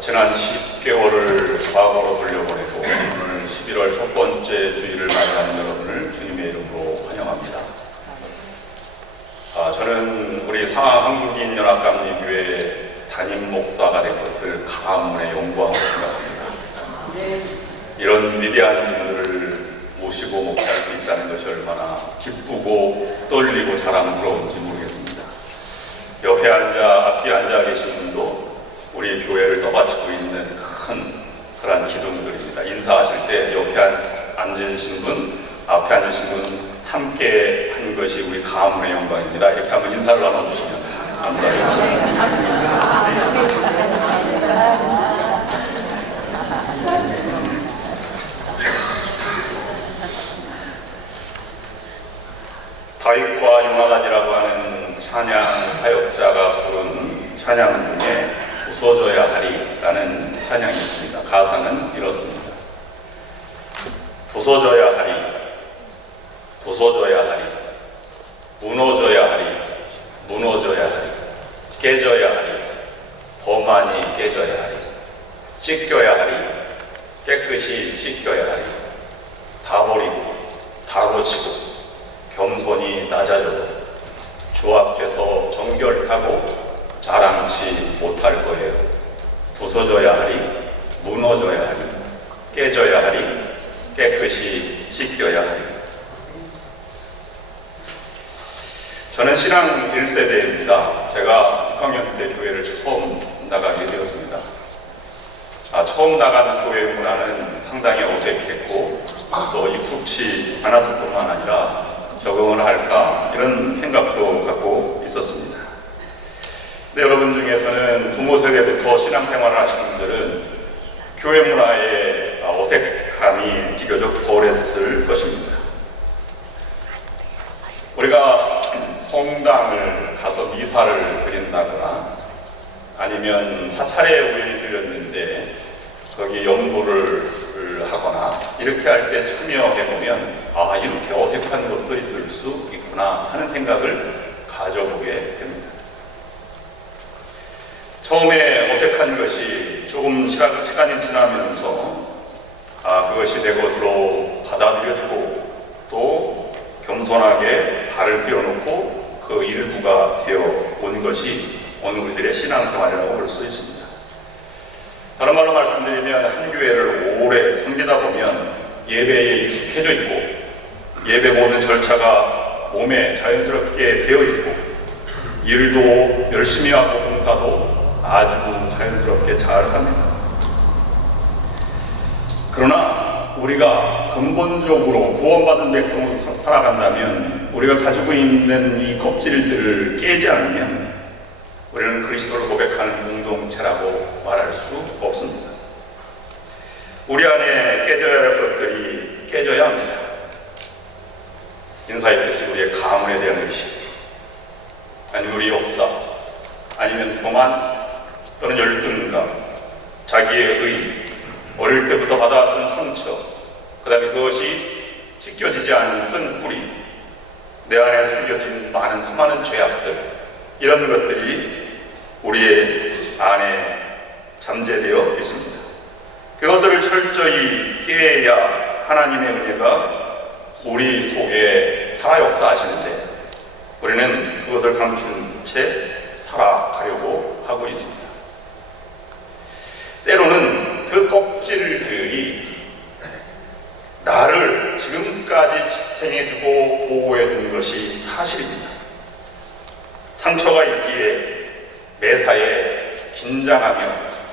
지난 10개월을 과거로 돌려보내고 오늘 11월 첫 번째 주일을 맞이하는 여러분을 주님의 이름으로 환영합니다. 저는 우리 상하한국인연합감리교회 담임 목사가 된 것을 가문의 영광으로 생각합니다. 이런 위대한 분들을 모시고 목회할 수 있다는 것이 얼마나 기쁘고 떨리고 자랑스러운지 모르겠습니다. 옆에 앞뒤 앉아 계신 분도 우리 교회를 떠받치고 있는 큰 그런 기둥들입니다. 인사하실 때 옆에 앉으신 분, 앞에 앉으신 분 함께 한 것이 우리 가문의 영광입니다. 이렇게 한번 인사를 나눠주시면 감사하겠습니다. 다윗과 용화관이라고 하는 찬양 사역자가 부른 찬양 중에 부서져야 하리라는 찬양이 있습니다. 가사는 이렇습니다. 부서져야 하리, 부서져야 하리, 무너져야 하리, 무너져야 하리, 깨져야 하리, 더 많이 깨져야 하리, 씻겨야 하리, 깨끗이 씻겨야 하리, 다 버리고 다 고치고 겸손히 낮아져도 주 앞에서 정결하고 자랑치 못할 거예요. 부서져야 하리, 무너져야 하리, 깨져야 하리, 깨끗이 씻겨야 하리. 저는 신앙 1세대입니다. 제가 6학년 때 교회를 처음 나가게 되었습니다. 처음 나간 교회 문화는 상당히 어색했고 또 익숙치 않았을 뿐만 아니라 적응을 할까 이런 생각도 갖고 있었습니다. 근데 여러분 중에서는 부모 세대부터 신앙생활을 하시는 분들은 교회 문화의 어색함이 비교적 덜했을 것입니다. 우리가 성당을 가서 미사를 드린다거나 아니면 사찰에 우연히 들렸는데 거기 연부를 하거나 이렇게 할 때 참여해보면 이렇게 어색한 것도 있을 수 있구나 하는 생각을 가져보게 됩니다. 처음에 어색한 것이 조금 시간이 지나면서 그것이 내 것으로 받아들여주고 또 겸손하게 발을 띄워놓고 그 일부가 되어 온 것이 오늘 우리들의 신앙생활이라고 볼 수 있습니다. 다른 말로 말씀드리면 한 교회를 오래 섬기다 보면 예배에 익숙해져 있고 예배 모든 절차가 몸에 자연스럽게 되어 있고 일도 열심히 하고 봉사도 아주 자연스럽게 잘 합니다. 그러나 우리가 근본적으로 구원받은 백성으로 살아간다면 우리가 가지고 있는 이 껍질들을 깨지 않으면 우리는 그리스도를 고백하는 공동체라고 말할 수 없습니다. 우리 안에 깨져야 할 것들이 깨져야 합니다. 인사했듯이 우리의 가문에 대한 의식, 아니면 우리 역사, 아니면 교만 또는 열등감, 자기의 의, 어릴 때부터 받아왔던 상처, 그 다음에 그것이 씻겨지지 않은 쓴 뿌리, 내 안에 숨겨진 많은 수많은 죄악들, 이런 것들이 우리의 안에 잠재되어 있습니다. 그것들을 철저히 깨야 하나님의 은혜가 우리 속에 살아 역사하시는데 우리는 그것을 감춘 채 살아가려고 하고 있습니다. 때로는 그 껍질들이 나를 지금까지 지탱해주고 보호해준 것이 사실입니다. 상처가 있기에 매사에 긴장하며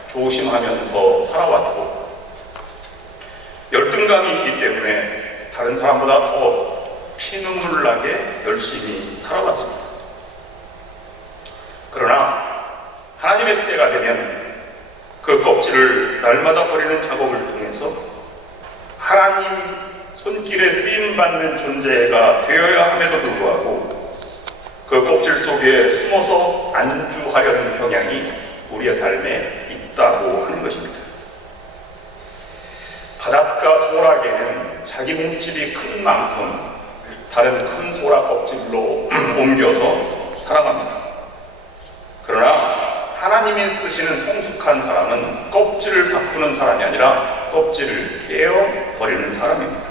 조심하면서 살아왔고 열등감이 있기 때문에 다른 사람보다 더 피눈물 나게 열심히 살아왔습니다. 그러나 하나님의 때가 되면 그 껍질을 날마다 버리는 작업을 통해서 하나님 손길에 쓰임받는 존재가 되어야 함에도 불구하고 그 껍질 속에 숨어서 안주하려는 경향이 우리의 삶에 있다고 하는 것입니다. 바닷가 소라게는 자기 몸집이 큰 만큼 다른 큰 소라 껍질로 옮겨서 살아갑니다. 그러나 하나님 하나님이 쓰시는 성숙한 사람은 껍질을 바꾸는 사람이 아니라 껍질을 깨어버리는 사람입니다.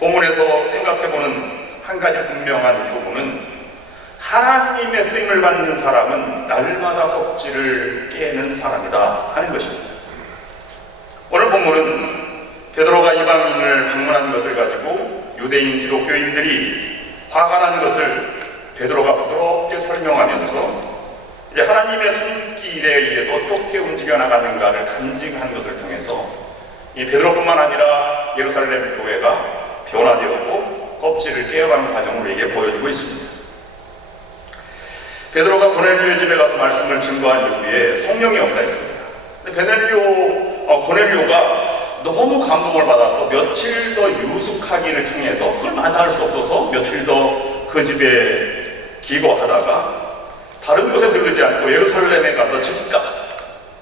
본문에서 생각해보는 한 가지 분명한 교훈은 하나님의 쓰임을 받는 사람은 날마다 껍질을 깨는 사람이다 하는 것입니다. 오늘 본문은 베드로가 이방인을 방문한 것을 가지고 유대인 기독교인들이 화가 난 것을 베드로가 부드럽게 설명하면서 이제 하나님의 손길에 의해서 어떻게 움직여 나가는가를 간직한 것을 통해서 이 베드로뿐만 아니라 예루살렘 교회가 변화되었고 껍질을 깨어가는 과정을 우리에게 보여주고 있습니다. 베드로가 고넬료의 집에 가서 말씀을 증거한 이후에 성령이 역사했습니다. 고넬료가 너무 감동을 받아서 며칠 더 유숙하기를 청해서 그걸 마다할 수 없어서 며칠 더 그 집에 기거하다가 다른 곳에 들르지 않고 예루살렘에 가서 즉각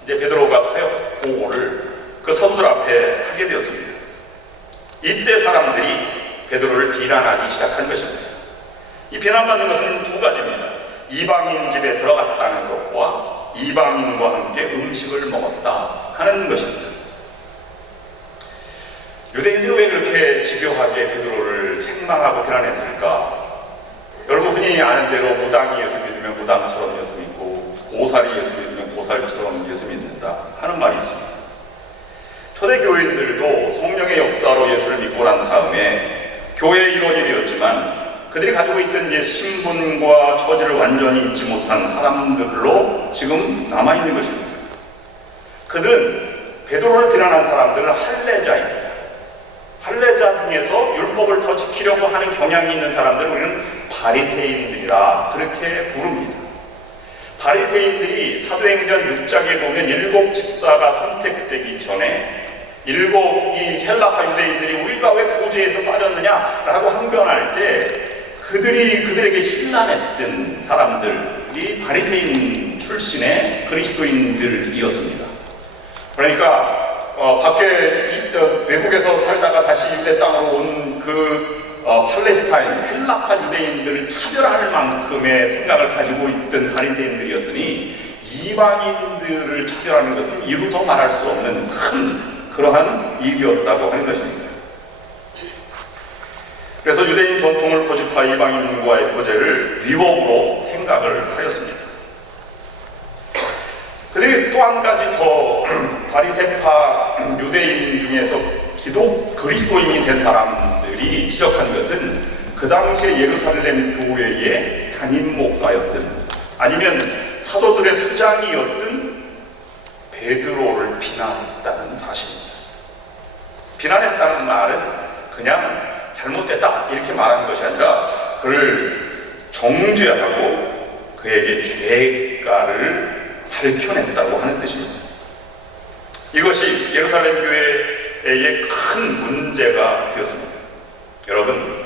이제 베드로가 사역 보고를 그 사도들 앞에 하게 되었습니다. 이때 사람들이 베드로를 비난하기 시작한 것입니다. 이 비난받는 것은 두 가지입니다. 이방인 집에 들어갔다는 것과 이방인과 함께 음식을 먹었다 하는 것입니다. 유대인들이 왜 그렇게 집요하게 베드로를 책망하고 비난했을까? 여러분 흔히 아는 대로 무당이 예수 믿으면 무당처럼 예수 믿고 보살이 예수 믿으면 보살처럼 예수 믿는다 하는 말이 있습니다. 초대 교인들도 성령의 역사로 예수를 믿고 난 다음에 교회의 일원이 되었지만 그들이 가지고 있던 이제 신분과 처지를 완전히 잊지 못한 사람들로 지금 남아있는 것입니다. 그들은 베드로를 비난한 사람들은 할례자입니다. 할례자 중에서 율법을 더 지키려고 하는 경향이 있는 사람들을 우리는 바리새인들이라 그렇게 부릅니다. 바리새인들이 사도행전 6장에 보면 7 집사가 선택되기 전에 이 헬라파 유대인들이 우리가 왜 구제에서 빠졌느냐라고 항변할 때 그들에게 신난했던 사람들이 바리새인 출신의 그리스도인들이었습니다. 그러니까 외국에서 살다가 다시 유대 땅으로 온 팔레스타인 헬라파 유대인들을 차별할 만큼의 생각을 가지고 있던 바리새인들이었으니 이방인들을 차별하는 것은 이루 더 말할 수 없는 큰 그러한 일이었다고 하는 것입니다. 그래서 유대인 전통을 고집한 이방인과의 교제를 위법으로 생각을 하였습니다. 그들이 또 한 가지 더 바리새파 유대인 중에서 그리스도인이 된 사람들이 지적한 것은 그 당시에 예루살렘 교회의 담임 목사였던 아니면 사도들의 수장이었던 베드로를 비난했다는 사실입니다. 비난했다는 말은 그냥 잘못됐다 이렇게 말한 것이 아니라 그를 정죄하고 그에게 죄가를 밝혀냈다고 하는 뜻입니다. 이것이 예루살렘 교회의 큰 문제가 되었습니다. 여러분,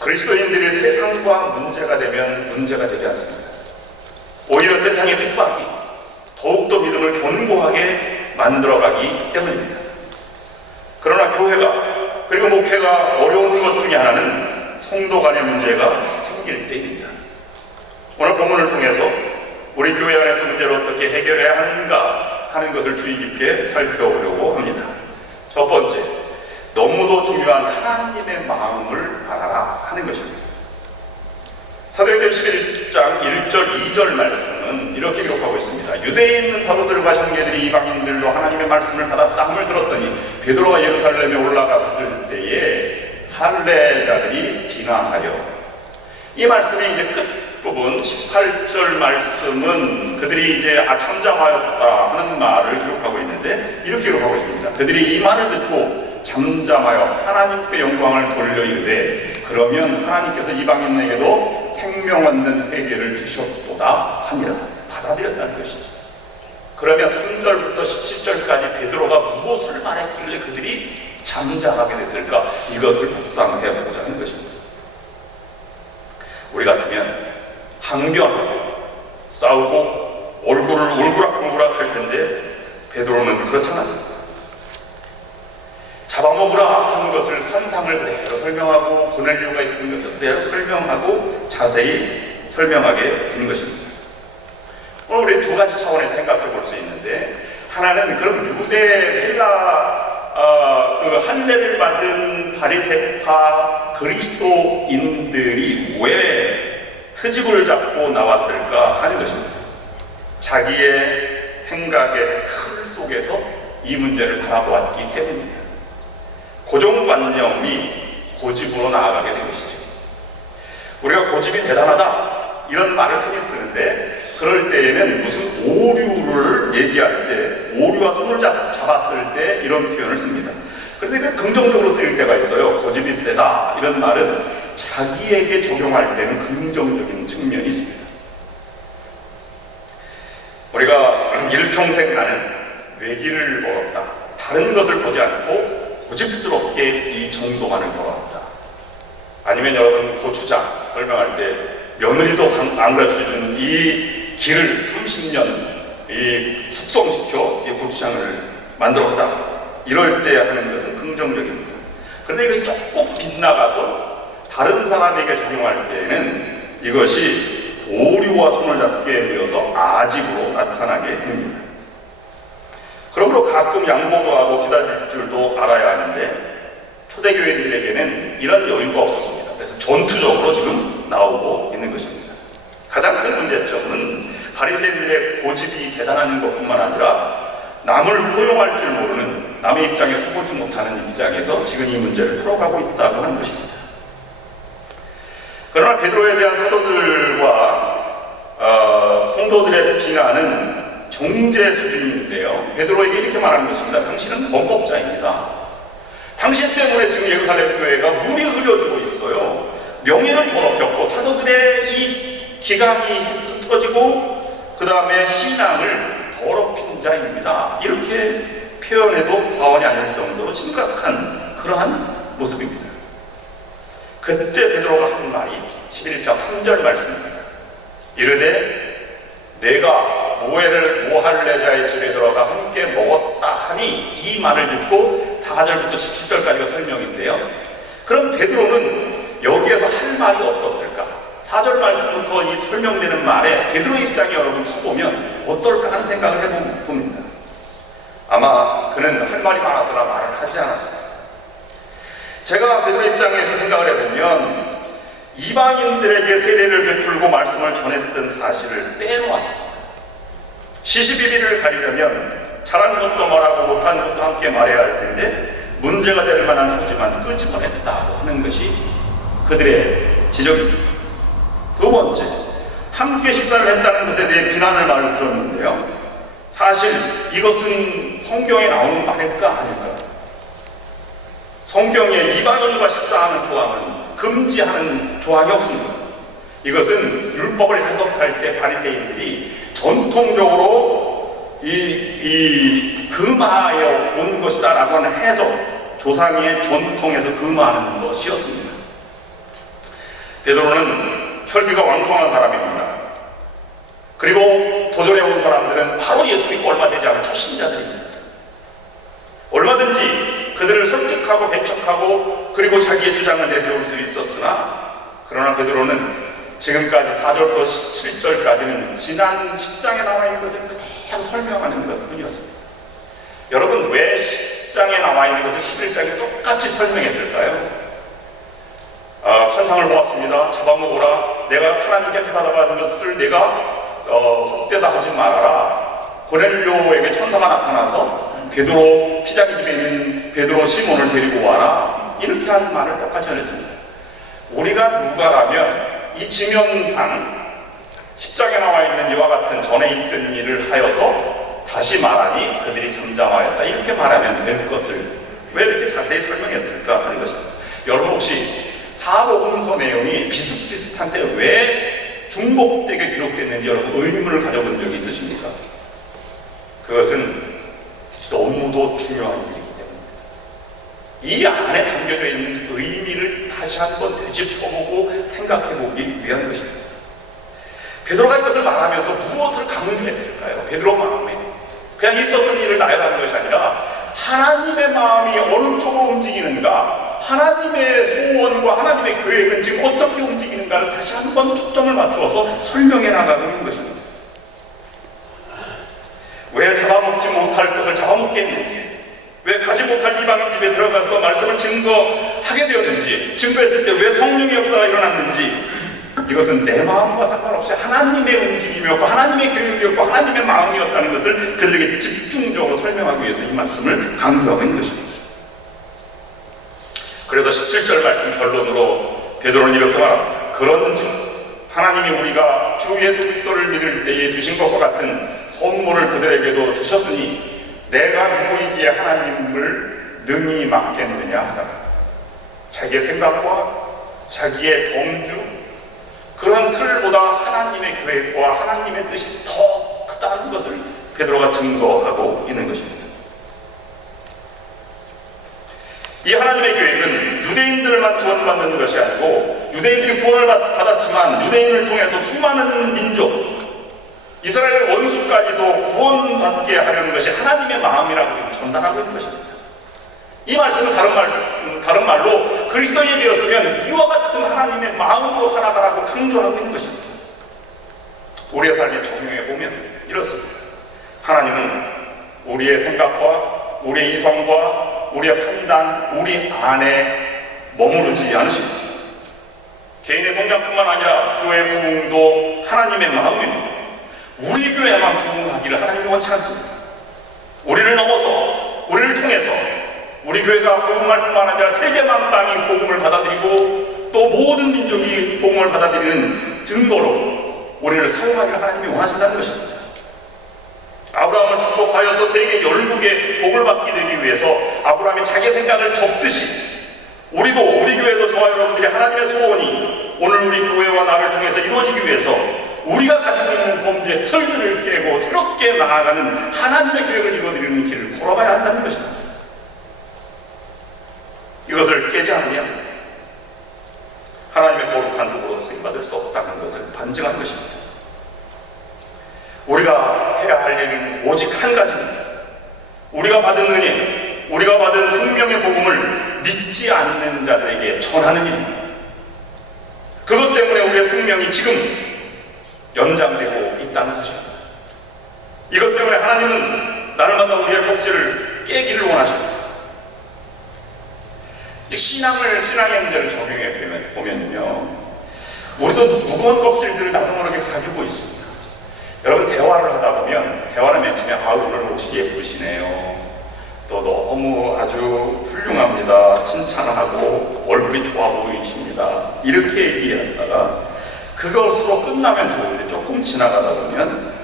그리스도인들이 세상과 문제가 되면 문제가 되지 않습니다. 오히려 세상의 핍박이 더욱더 믿음을 견고하게 만들어가기 때문입니다. 그러나 교회가 그리고 목회가 어려운 것 중에 하나는 성도 간의 문제가 생길 때입니다. 오늘 본문을 통해서 우리 교회 안에서 문제를 어떻게 해결해야 하는가 하는 것을 주의 깊게 살펴보려고 합니다. 첫 번째, 너무도 중요한 하나님의 마음을 알아라 하는 것입니다. 사도행전 11장 1절 2절 말씀은 이렇게 기록하고 있습니다. 유대에 있는 사도들과 형제들이 이방인들로 하나님의 말씀을 받았다 함을 들었더니 베드로가 예루살렘에 올라갔을 때에 할례자들이 비난하여, 이 말씀의 이제 끝부분 18절 말씀은 그들이 이제 잠잠하였다 하는 말을 기록하고 있는데 이렇게 기록하고 있습니다. 그들이 이 말을 듣고 잠잠하여 하나님께 영광을 돌려 이르되 그러면 하나님께서 이방인에게도 생명 얻는 회개를 주셨도다 하니라. 받아들였다는 것이죠. 그러면 3절부터 17절까지 베드로가 무엇을 말했길래 그들이 잠잠하게 됐을까? 이것을 묵상해보고자 하는 것입니다. 우리 같으면 항변하고 싸우고 얼굴을 울그락불그락 할 텐데 베드로는 그렇지 않았습니다. 잡아먹으라 한 것을 환상을 그대로 설명하고 고넬료가 있던 것도 그대로 설명하고 자세히 설명하게 된 것입니다. 오늘 우리 두 가지 차원에서 생각해 볼 수 있는데, 하나는 그럼 유대 헬라 그 할례를 받은 바리새파 그리스도인들이 왜 트집을 잡고 나왔을까 하는 것입니다. 자기의 생각의 틀 속에서 이 문제를 바라보았기 때문입니다. 고정관념이 고집으로 나아가게 된 것이죠. 우리가 고집이 대단하다 이런 말을 흔히 쓰는데, 그럴 때에는 무슨 오류를 얘기할 때, 오류와 손을 잡았을 때 이런 표현을 씁니다. 그런데 그래서 긍정적으로 쓰일 때가 있어요. 고집이 세다 이런 말은 자기에게 적용할 때는 긍정적인 측면이 있습니다. 우리가 일평생 나는 외길을 걸었다, 다른 것을 보지 않고 고집스럽게 이 정도만을 걸어왔다. 아니면 여러분 고추장 설명할 때 며느리도 안 가르쳐준 이 길을 30년 숙성시켜 이 고추장을 만들었다, 이럴 때 하는 것은 긍정적입니다. 그런데 이것이 조금 빗나가서 다른 사람에게 적용할 때에는 이것이 오류와 손을 잡게 되어서 아직으로 나타나게 됩니다. 그러므로 가끔 양보도 하고 기다릴 줄도 알아야 하는데, 초대교인들에게는 이런 여유가 없었습니다. 그래서 전투적으로 지금 나오고 있는 것입니다. 가장 큰 문제점은 바리새인들의 고집이 대단한 것뿐만 아니라 남을 포용할 줄 모르는, 남의 입장에 서보지 못하는 입장에서 지금 이 문제를 풀어가고 있다고 하는 것입니다. 그러나 베드로에 대한 사도들과 성도들의 비난은 정죄 수준인데요, 베드로에게 이렇게 말하는 것입니다. 당신은 범법자입니다. 당신 때문에 지금 예루살렘 교회가 물이 흐려지고 있어요. 명예를 더럽혔고 사도들의 이 기강이 흐트러지고 그 다음에 신앙을 더럽힌 자입니다. 이렇게 표현해도 과언이 아닐 정도로 심각한 그러한 모습입니다. 그때 베드로가 한 말이 11장 3절 말씀입니다. 이르되 내가 모할레자의 집에 들어가 함께 먹었다 하니, 이 말을 듣고 4절부터 17절까지가 설명인데요. 그럼 베드로는 여기에서 할 말이 없었을까? 4절 말씀부터 이 설명되는 말에 베드로 입장에 여러분 서보면 어떨까 하는 생각을 해봅니다. 아마 그는 할 말이 많아서라 말을 하지 않았습니다. 제가 베드로 입장에서 생각을 해보면 이방인들에게 세례를 베풀고 말씀을 전했던 사실을 빼놓았습니다. 시시비비를 가리려면 잘한 것도 말하고 못한 것도 함께 말해야 할 텐데, 문제가 될 만한 소지만 끄집어냈다고 하는 것이 그들의 지적입니다. 두 번째, 함께 식사를 했다는 것에 대해 비난을 말을 들었는데요, 사실 이것은 성경에 나오는 말일까 아닐까? 성경에 이방인과 식사하는 조항은 금지하는 조항이 없습니다. 이것은 율법을 해석할 때 바리새인들이 전통적으로 금하여 온 것이다 라고 하는 해석, 조상의 전통에서 금하는 것이었습니다. 베드로는 혈기가 왕성한 사람입니다. 그리고 도전해 온 사람들은 바로 예수 믿고 얼마 되지 않은 초신자들입니다. 얼마든지 그들을 설득하고 배척하고 그리고 자기의 주장을 내세울 수 있었으나, 그러나 베드로는 지금까지 4절부터 17절까지는 지난 10장에 나와 있는 것을 그대로 설명하는 것 뿐이었습니다. 여러분, 왜 10장에 나와 있는 것을 11장에 똑같이 설명했을까요? 환상을 보았습니다. 잡아먹어라. 내가 하나님께 받아받은 것을 내가 속되다 하지 말아라. 고넬료에게 천사가 나타나서 베드로, 피자기 집에 있는 베드로 시몬을 데리고 와라. 이렇게 한 말을 똑같이 전했습니다. 우리가 누가라면 이 지면상 10장에 나와 있는 이와 같은 전에 있던 일을 하여서 다시 말하니 그들이 잠잠하였다, 이렇게 말하면 될 것을 왜 이렇게 자세히 설명했을까 하는 것입니다. 여러분, 혹시 사복음서 내용이 비슷비슷한데 왜 중복되게 기록됐는지 여러분 의문을 가져본 적이 있으십니까? 그것은 너무도 중요한 일이기 때문에 이 안에 담겨져 있는 의미를 다시 한번 되짚어보고 생각해보기 위한 것입니다. 베드로가 이것을 말하면서 무엇을 강조했을까요? 베드로 마음에 그냥 있었던 일을 나열하는 것이 아니라 하나님의 마음이 어느 쪽으로 움직이는가, 하나님의 소원과 하나님의 계획은 지금 어떻게 움직이는가를 다시 한번 초점을 맞추어서 설명해 나가고 있는 것입니다. 잡아먹지 못할 것을 잡아먹게 했는지, 왜 가지 못할 이방인 집에 들어가서 말씀을 증거하게 되었는지, 증거했을 때 왜 성령의 역사가 일어났는지, 이것은 내 마음과 상관없이 하나님의 움직임이었고 하나님의 교육이었고 하나님의 마음이었다는 것을 그들에게 집중적으로 설명하기 위해서 이 말씀을 강조하고 있는 것입니다. 그래서 17절 말씀 결론으로 베드로는 이렇게 말합니다. 그런즉 하나님이 우리가 주 예수 그리스도를 믿을 때에 주신 것과 같은 선물을 그들에게도 주셨으니 내가 누구이기에 하나님을 능히 막겠느냐 하다가 자기의 생각과 자기의 범주, 그런 틀보다 하나님의 계획과 하나님의 뜻이 더 크다는 것을 베드로가 증거하고 있는 것입니다. 이 하나님의 계획은 유대인들만 구원받는 것이 아니고, 유대인들이 구원을 받았지만 유대인을 통해서 수많은 민족, 이스라엘 원수까지도 구원받게 하려는 것이 하나님의 마음이라고 지금 전달하고 있는 것입니다. 이 말씀은 다른 말로 그리스도인이 되었으면 이와 같은 하나님의 마음으로 살아가라고 강조하고 있는 것입니다. 우리의 삶에 적용해 보면 이렇습니다. 하나님은 우리의 생각과 우리의 이성과 우리의 판단, 우리 안에 머무르지 않으십니다. 개인의 성장뿐만 아니라 교회 부흥도 하나님의 마음입니다. 우리 교회만 부흥하기를 하나님이 원치 않습니다. 우리를 넘어서, 우리를 통해서 우리 교회가 복음할 뿐만 아니라 세계 만방이 복음을 받아들이고 또 모든 민족이 복음을 받아들이는 증거로 우리를 사용하기를 하나님이 원하신다는 것입니다. 아브라함을 축복하여서 세계 열국의 복을 받게 되기 위해서 아브라함이 자기 생각을 접듯이 우리도, 우리 교회도 저와 여러분들이 하나님의 소원이 오늘 우리 교회와 나를 통해서 이루어지기 위해서 우리가 가지고 있는 범죄의 틀들을 깨고 새롭게 나아가는 하나님의 계획을 이루어드리는 길을 걸어가야 한다는 것입니다. 이것을 깨지 않으면 하나님의 거룩한 도구로 쓰임받을 수 없다는 것을 반증한 것입니다. 우리가 해야 할 일은 오직 한 가지입니다. 우리가 받은 은혜, 우리가 받은 생명의 복음을 믿지 않는 자들에게 전하는 일입니다. 그것 때문에 우리의 생명이 지금 연장되고 있다는 사실입니다. 이것 때문에 하나님은 날마다 우리의 꼭지를 깨기를 원하십니다. 신앙의 문제를 적용해 보면요, 우리도 무거운 껍질들을 나도 모르게 가지고 있습니다. 여러분, 대화를 하다 보면, 대화를 맨 처음에 오늘 옷이 예쁘시네요, 또 너무 아주 훌륭합니다, 칭찬하고 얼굴이 좋아 보이십니다, 이렇게 얘기하다가 그것으로 끝나면 좋은데 조금 지나가다 보면,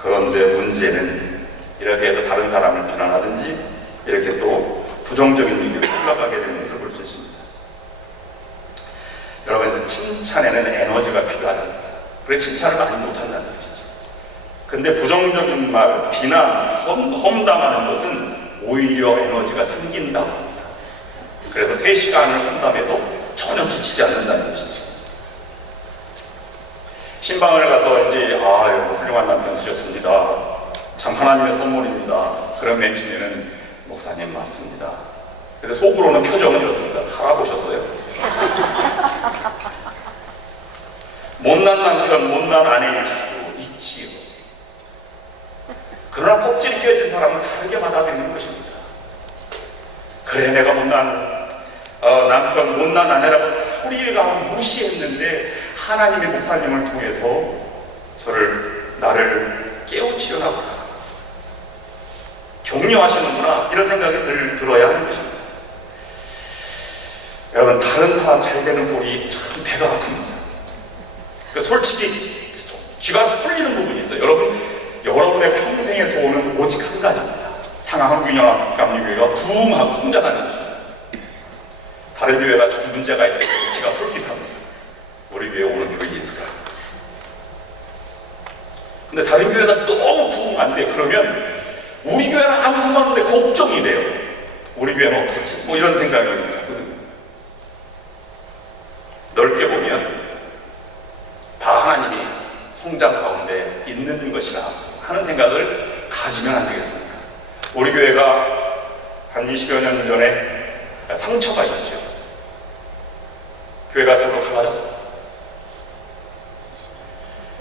그런데 문제는 이렇게 해서 다른 사람을 비난하든지 이렇게 또 부정적인 얘기로 흘러가게 되는 것을 볼 수 있습니다. 여러분, 칭찬에는 에너지가 필요하답니다. 그래서 칭찬을 많이 못한다는 것이죠. 근데 부정적인 말, 비난, 험담하는 것은 오히려 에너지가 생긴다고 합니다. 그래서 3시간을 험담해도 전혀 지치지 않는다는 것이죠. 신방을 가서 이제 훌륭한 남편 주셨습니다, 참 하나님의 선물입니다, 그런 맨 처음에는 목사님 맞습니다. 근데 속으로는 표정은 이렇습니다. 살아보셨어요? 못난 남편, 못난 아내일 수 있지요. 그러나 껍질이 깨진 사람은 다르게 받아들이는 것입니다. 그래, 내가 못난 남편, 못난 아내라고 소리가 무시했는데 하나님의 목사님을 통해서 나를 깨우치려고 격려하시는구나, 이런 생각이 들어야 하는 것입니다. 여러분, 다른 사람 잘 되는 꼴이 참 배가 아픕니다. 그러니까 솔직히 귀가 쏠리는 부분이 있어요. 여러분의 평생의 소원은 오직 한 가지입니다. 상하한국인연합감리교회가 부흥하고 성장하는 것입니다. 다른 교회가 좀 문제가 있고 귀가 솔깃합니다. 우리 교회에 오는 교인이 있을까? 근데 다른 교회가 너무 부흥 안 돼. 그러면 우리 교회는 아무 상관없는데 걱정이 돼요. 우리 교회는 어떨지, 이런 생각이 들거든요. 넓게 보면 다 하나님이 성장 가운데 있는 것이라 하는 생각을 가지면 안 되겠습니까? 우리 교회가 한 20여 년 전에 상처가 있죠. 교회가 둘로 갈라졌어요.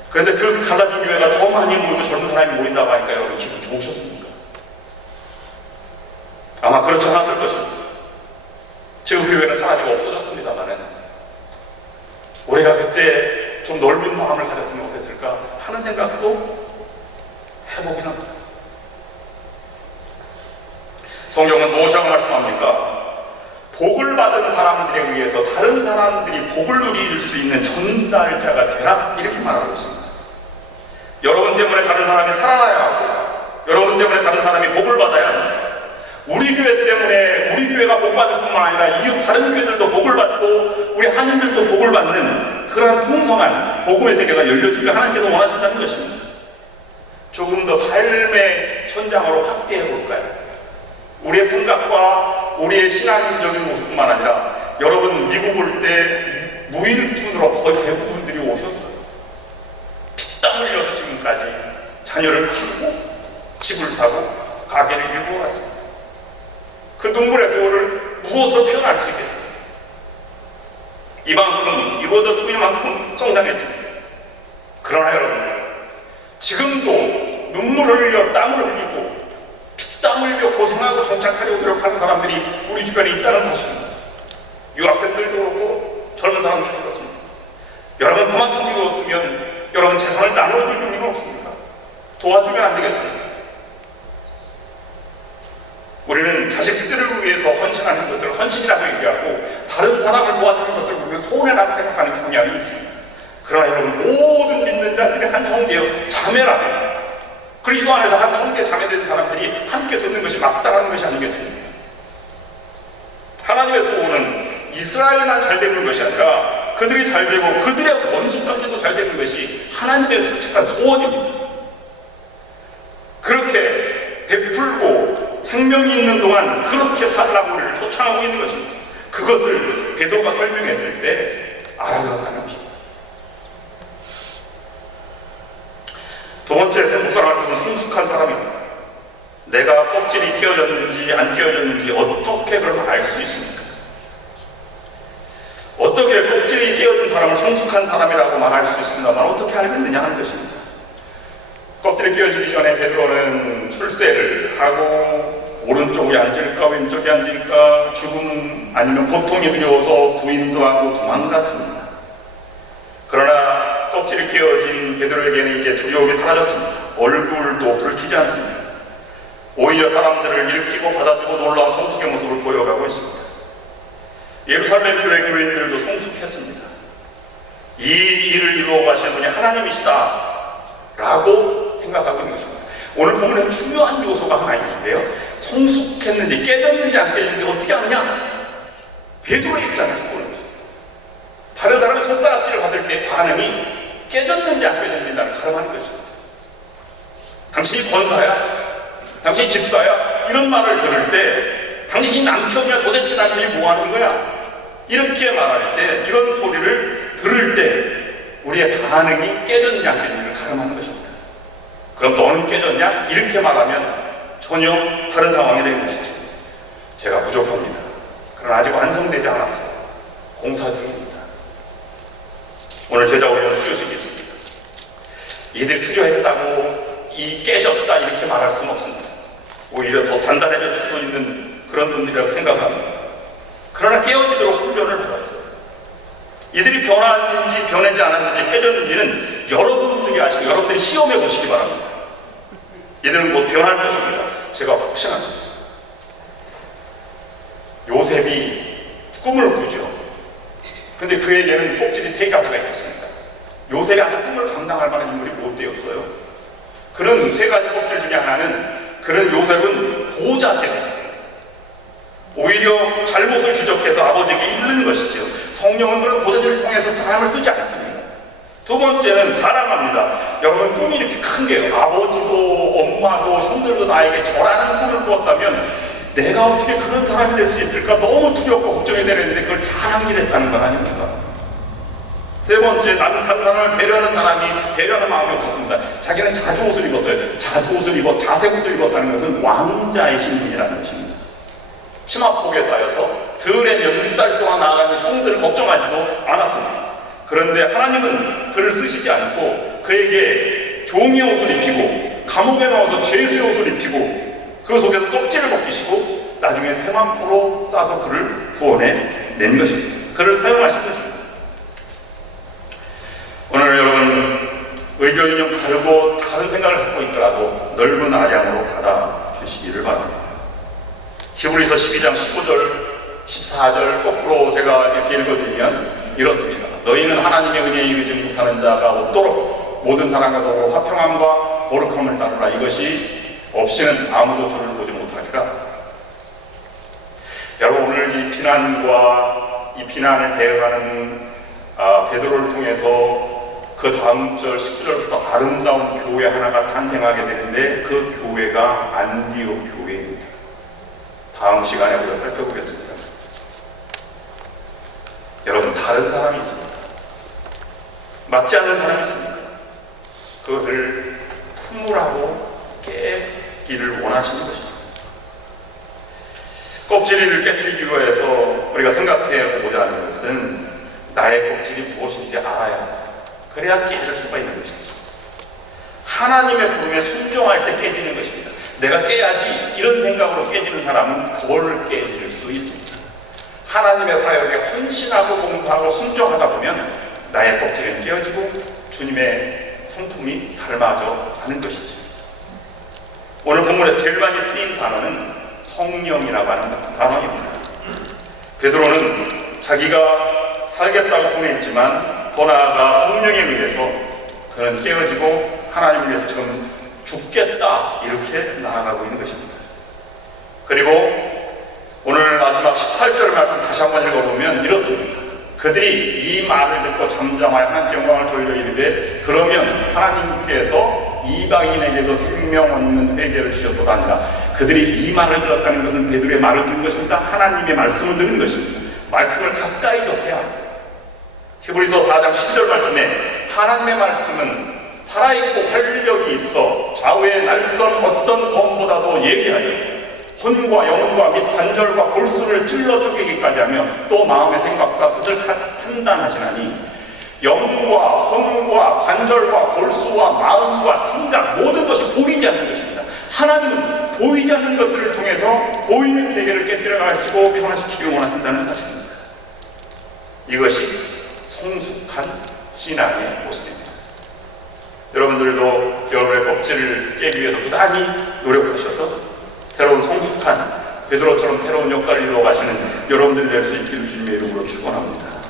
그런데 그 갈라진 교회가 더 많이 모이고 젊은 사람이 모인다고 하니까 여러분 기분 좋으셨습니까? 아마 그렇지 않았을 것입니다. 지금 교회는 사라지고 없어졌습니다만은 우리가 그때 좀 넓은 마음을 가졌으면 어땠을까 하는 생각도 해보긴 합니다. 성경은 무엇이라고 말씀합니까? 복을 받은 사람들에 의해서 다른 사람들이 복을 누릴 수 있는 전달자가 되라, 이렇게 말하고 있습니다. 여러분 때문에 다른 사람이 살아나야 하고 여러분 때문에 다른 사람이 복을 받아야 합니다. 우리 교회 때문에 우리 교회가 복 받을 뿐만 아니라 이웃 다른 교회들도 복을 받고 우리 한인들도 복을 받는 그러한 풍성한 복음의 세계가 열려지길 하나님께서 원하신다는 것입니다. 조금 더 삶의 현장으로 확대해 볼까요? 우리의 생각과 우리의 신앙적인 모습뿐만 아니라 여러분 미국 올 때 무일푼으로 거의 대부분들이 오셨어요. 피땀 흘려서 지금까지 자녀를 키우고 집을 사고 가게를 이루고 왔습니다. 그 눈물의 세월을 무엇으로 표현할 수 있겠습니까? 이만큼 이루어졌고 이만큼 성장했습니다. 그러나 여러분, 지금도 눈물을 흘려 땀을 흘리고 피땀 흘려 고생하고 정착하려고 노력하는 사람들이 우리 주변에 있다는 사실입니다. 유학생들도 그렇고 젊은 사람들도 그렇습니다. 여러분 그만큼 이루었으면 여러분 재산을 나눠줄 의미가 없습니까? 도와주면 안 되겠습니까? 우리는 자식들을 위해서 헌신하는 것을 헌신이라고 얘기하고 다른 사람을 도와주는 것을 우리는 손해라고 생각하는 경향이 있습니다. 그러나 여러분, 모든 믿는 자들이 한 형제여 자매라면 그리스도 안에서 한 형제 자매된 사람들이 함께 돕는 것이 마땅한 것이 아니겠습니까? 하나님의 소원은 이스라엘만 잘 되는 것이 아니라 그들이 잘 되고 그들의 원수까지도 잘 되는 것이 하나님의 솔직한 소원입니다. 그렇게 베풀고 생명이 있는 동안 그렇게 살라고 우리를 초청하고 있는 것입니다. 그것을 베드로가 설명했을 때 알아들었다는 것입니다. 두 번째 묵상할 것은 성숙한 사람입니다. 내가 껍질이 끼어졌는지 안 끼어졌는지 어떻게 그러면 알 수 있습니까? 어떻게 껍질이 끼어진 사람을 성숙한 사람이라고 말할 수 있습니다만 어떻게 알겠느냐 하는 것입니다. 껍질이 끼어지기 전에 베드로는 출세를 하고 오른쪽에 앉을까 왼쪽에 앉을까 죽음 아니면 고통이 두려워서 부인도 하고 도망갔습니다. 그러나 껍질이 끼어진 베드로에게는 이제 두려움이 사라졌습니다. 얼굴도 붉히지 않습니다. 오히려 사람들을 일으키고 받아주고 놀라운 성숙의 모습을 보여가고 있습니다. 예루살렘 교회 교인들도 성숙했습니다. 이 일을 이루어 가시는 분이 하나님이시다 라고 생각하고 있는 것입니다. 오늘 본문에서 중요한 요소가 하나 있는데요, 성숙했는지 깨졌는지 안 깨졌는지 어떻게 아느냐? 베드로의 입장에서 보는 것입니다. 다른 사람의 손가락질을 받을 때 반응이 깨졌는지 안 깨졌는지를 가름하는 것입니다. 당신이 권사야? 당신이 집사야? 이런 말을 들을 때 당신이 남편이야? 도대체 남편이 뭐 하는 거야? 이렇게 말할 때, 이런 소리를 들을 때 우리의 반응이 깨졌는지 안 깨졌는지를 가름하는 것입니다. 그럼 너는 깨졌냐? 이렇게 말하면 전혀 다른 상황이 되는 것이죠. 제가 부족합니다. 그러나 아직 완성되지 않았어요. 공사 중입니다. 오늘 제자훈련 수료식이 있습니다. 이들 수료했다고 이 깨졌다 이렇게 말할 수는 없습니다. 오히려 더 단단해질 수도 있는 그런 분들이라고 생각합니다. 그러나 깨어지도록 훈련을 받았어요. 이들이 변했는지 변하지 않았는지 깨졌는지는 여러분들이 아시고 여러분들이 시험해 보시기 바랍니다. 이들은 뭐 변할 것입니다. 제가 확신합니다. 요셉이 꿈을 꾸죠. 근데 그에게는 껍질이 3가지가 있었습니다. 요셉이 아직 꿈을 감당할 만한 인물이 못 되었어요. 그런 3가지 껍질 중에 하나는, 그런 요셉은 보호자 때문이었어요. 오히려 잘못을 지적해서 아버지에게 잃는 것이죠. 성령은 그런 보좌들을 통해서 사람을 쓰지 않습니다. 두 번째는 자랑합니다. 여러분, 꿈이 이렇게 큰 게요, 아버지도 엄마도 형들도 나에게 저라는 꿈을 꾸었다면 내가 어떻게 그런 사람이 될 수 있을까 너무 두렵고 걱정이 되는데 그걸 자랑질했다는 건 아닙니까? 세 번째, 나는 다른 사람을 배려하는 사람이 배려하는 마음이 없었습니다. 자기는 자주 옷을 입었어요. 자주 옷을 입어 자색 옷을 입었다는 것은 왕자의 신분이라는 것입니다. 치마폭에 쌓여서 들에 몇 달 동안 나아가는 형들을 걱정하지도 않았습니다. 그런데 하나님은 그를 쓰시지 않고 그에게 종의 옷을 입히고 감옥에 넣어서 죄수의 옷을 입히고 그 속에서 껍질을 벗기시고 나중에 새만포로 싸서 그를 구원해 낸 것입니다. 그를 사용하신 것입니다. 오늘 여러분 의견이 좀 다르고 다른 생각을 갖고 있더라도 넓은 아량으로 받아주시기를 바랍니다. 히브리서 12장 15절 14절 거꾸로 제가 이렇게 읽어드리면 이렇습니다. 너희는 하나님의 은혜에 이르지 못하는 자가 없도록 모든 사람과 더불어 화평함과 거룩함을 따르라. 이것이 없이는 아무도 주를 보지 못하리라. 여러분 오늘 이 비난과 이 비난을 대응하는 베드로를 통해서 그 다음 절 19절부터 아름다운 교회 하나가 탄생하게 되는데 그 교회가 안디옥 교회입니다. 다음 시간에 우리가 살펴보겠습니다. 여러분 다른 사람이 있습니까? 맞지 않는 사람이 있습니까? 그것을 품으라고 깨기를 원하시는 것입니다. 껍질을 깨뜨리기 위해서 우리가 생각해 보자 하는 것은 나의 껍질이 무엇인지 알아야 합니다. 그래야 깨질 수가 있는 것이죠. 하나님의 부름에 순종할 때 깨지는 것입니다. 내가 깨야지 이런 생각으로 깨지는 사람은 덜 깨질 수 있습니다. 하나님의 사역에 헌신하고 봉사하고 순종하다 보면 나의 껍질은 깨어지고 주님의 성품이 닮아져 가는 것이죠. 오늘 본문에서 제일 많이 쓰인 단어는 성령이라고 하는 단어입니다. 베드로는 자기가 살겠다고 분했지만 더 나아가 성령에 의해서 그는 깨어지고 하나님을 위해서 지금 죽겠다 이렇게 나아가고 있는 것입니다. 그리고 오늘 마지막 18절 말씀 다시 한번 읽어보면 이렇습니다. 그들이 이 말을 듣고 잠잠하여 하나님께 영광을 돌려 이르되 그러면 하나님께서 이방인에게도 생명 얻는 회개를 주셨도다 아니라 그들이 이 말을 들었다는 것은 베드로의 말을 들은 것입니다. 하나님의 말씀을 들은 것입니다. 말씀을 가까이 접해야 합니다. 히브리서 4장 10절 말씀에 하나님의 말씀은 살아있고 활력이 있어 좌우의 날선 어떤 검보다도 예리하여 혼과 영과 및 관절과 골수를 찔러 쪼개기까지 하며 또 마음의 생각과 뜻을 판단하시나니 영과 혼과 관절과 골수와 마음과 생각 모든 것이 보이지 않는 것입니다. 하나님은 보이지 않는 것들을 통해서 보이는 세계를 깨뜨려 가시고 변화시키기를 원하신다는 사실입니다. 이것이 성숙한 신앙의 모습입니다. 여러분들도 여러분의 껍질을 깨기 위해서 부단히 노력하셔서 새로운 성숙한 베드로처럼 새로운 역사를 이루어 가시는 여러분들이 될 수 있기를 주님의 이름으로 축원합니다.